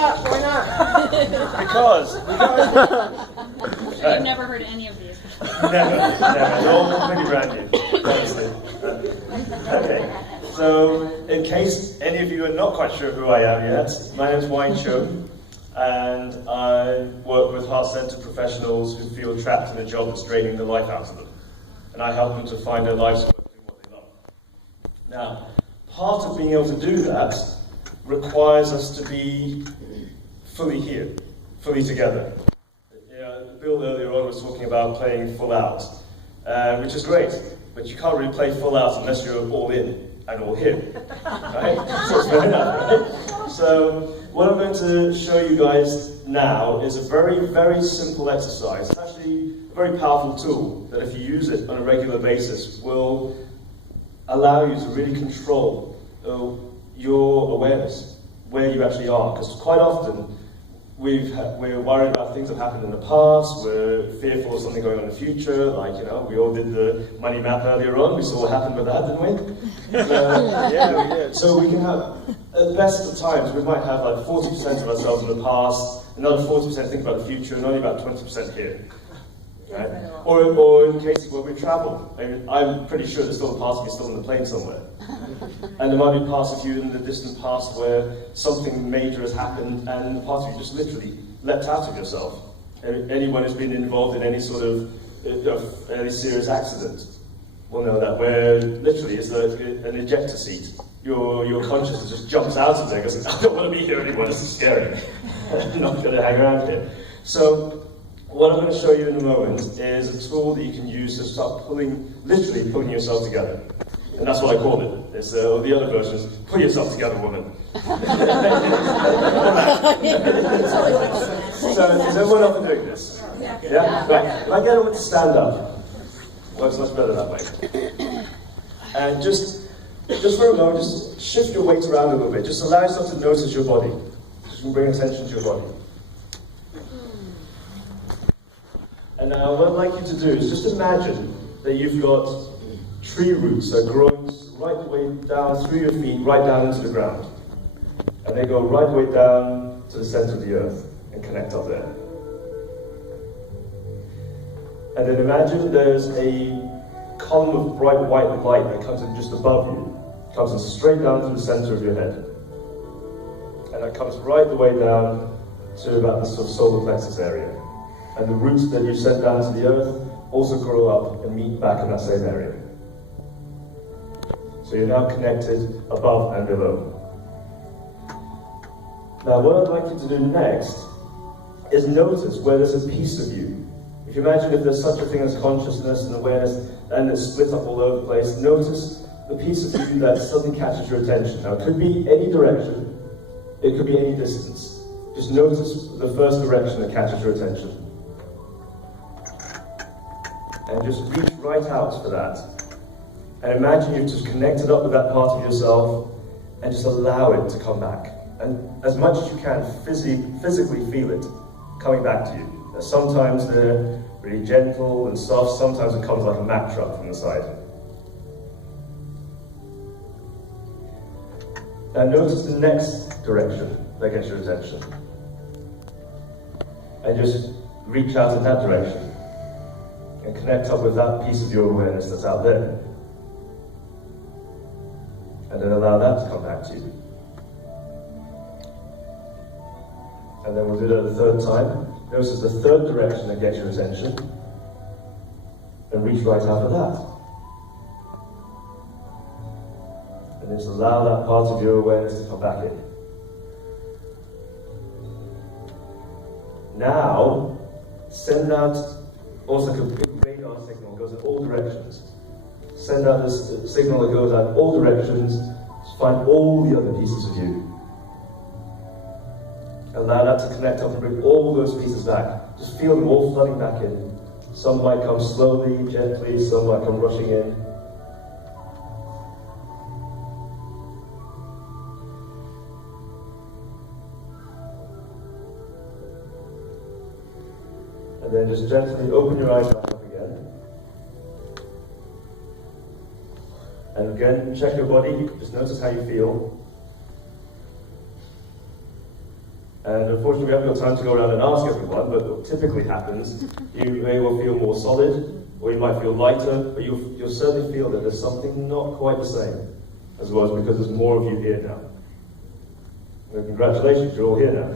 not? Why not? Because I've never heard any of these. never. They're all pretty brand new, honestly. Okay. So, in case any of you are not quite sure who I am yet, my name's Wang Chung, and I work with heart-centered professionals who feel trapped in a job that's draining the life out of them. And I help them to find their life's work doing what they love. Now, part of being able to do that requires us to be fully here, fully together. Bill earlier on was talking about playing full out, which is great, but you can't really play full out unless you're all in and all here, right? So it's fair enough, right? So what I'm going to show you guys now is a very, very simple exercise. It's actually a very powerful tool that if you use it on a regular basis will allow you to really control your awareness, where you actually are, because quite often we're worried about things that happened in the past, we're fearful of something going on in the future, like, we all did the money map earlier on, we saw what happened with that, didn't we? Yeah. So we can have, at the best of times, we might have like 40% of ourselves in the past, another 40% think about the future, and only about 20% here. Right? Or in cases where we travel. I'm pretty sure there's still a part of you still in the plane somewhere. And there might be parts of you in the distant past where something major has happened and the part of you just literally leapt out of yourself. Anyone who's been involved in any sort of fairly serious accident will know that, where literally it's like an ejector seat. Your consciousness just jumps out of there because I don't want to be here anymore, this is scary. I'm not going to hang around here. So, what I'm going to show you in a moment is a tool that you can use to start literally pulling yourself together. And that's what I call it. It's the other version is, pull yourself together, woman. So, is everyone up for doing this? Yeah? Right. If I get everyone to stand up, works much better that way. And just for a moment, just shift your weight around a little bit. Just allow yourself to notice your body. Just bring attention to your body. And now what I'd like you to do is just imagine that you've got tree roots that are growing right the way down through your feet, right down into the ground. And they go right the way down to the center of the earth and connect up there. And then imagine there's a column of bright white light that comes in just above you. It comes in straight down through the center of your head. And that comes right the way down to about the sort of solar plexus area. And the roots that you sent down to the earth also grow up and meet back in that same area. So you're now connected above and below. Now what I'd like you to do next is notice where there's a piece of you. If you imagine if there's such a thing as consciousness and awareness and it's split up all over the place, notice the piece of you that suddenly catches your attention. Now it could be any direction, it could be any distance. Just notice the first direction that catches your attention. And just reach right out for that. And imagine you've just connected up with that part of yourself and just allow it to come back. And as much as you can, physically feel it coming back to you. Sometimes they're really gentle and soft, sometimes it comes like a Mack truck from the side. Now notice the next direction that gets your attention. And just reach out in that direction. And connect up with that piece of your awareness that's out there. And then allow that to come back to you. And then we'll do that the third time. Notice the third direction that gets your attention. And reach right out of that. And just allow that part of your awareness to come back in. Now, send out also like a big radar signal, goes in all directions. Send out this signal that goes out in all directions to find all the other pieces of you. Allow that to connect up and bring all those pieces back. Just feel them all flooding back in. Some might come slowly, gently, some might come rushing in. And then just gently open your eyes back up again. And again, check your body, just notice how you feel. And unfortunately, we haven't got time to go around and ask everyone, but what typically happens, you may well feel more solid, or you might feel lighter, but you'll certainly feel that there's something not quite the same, as well as because there's more of you here now. Well, congratulations, you're all here now.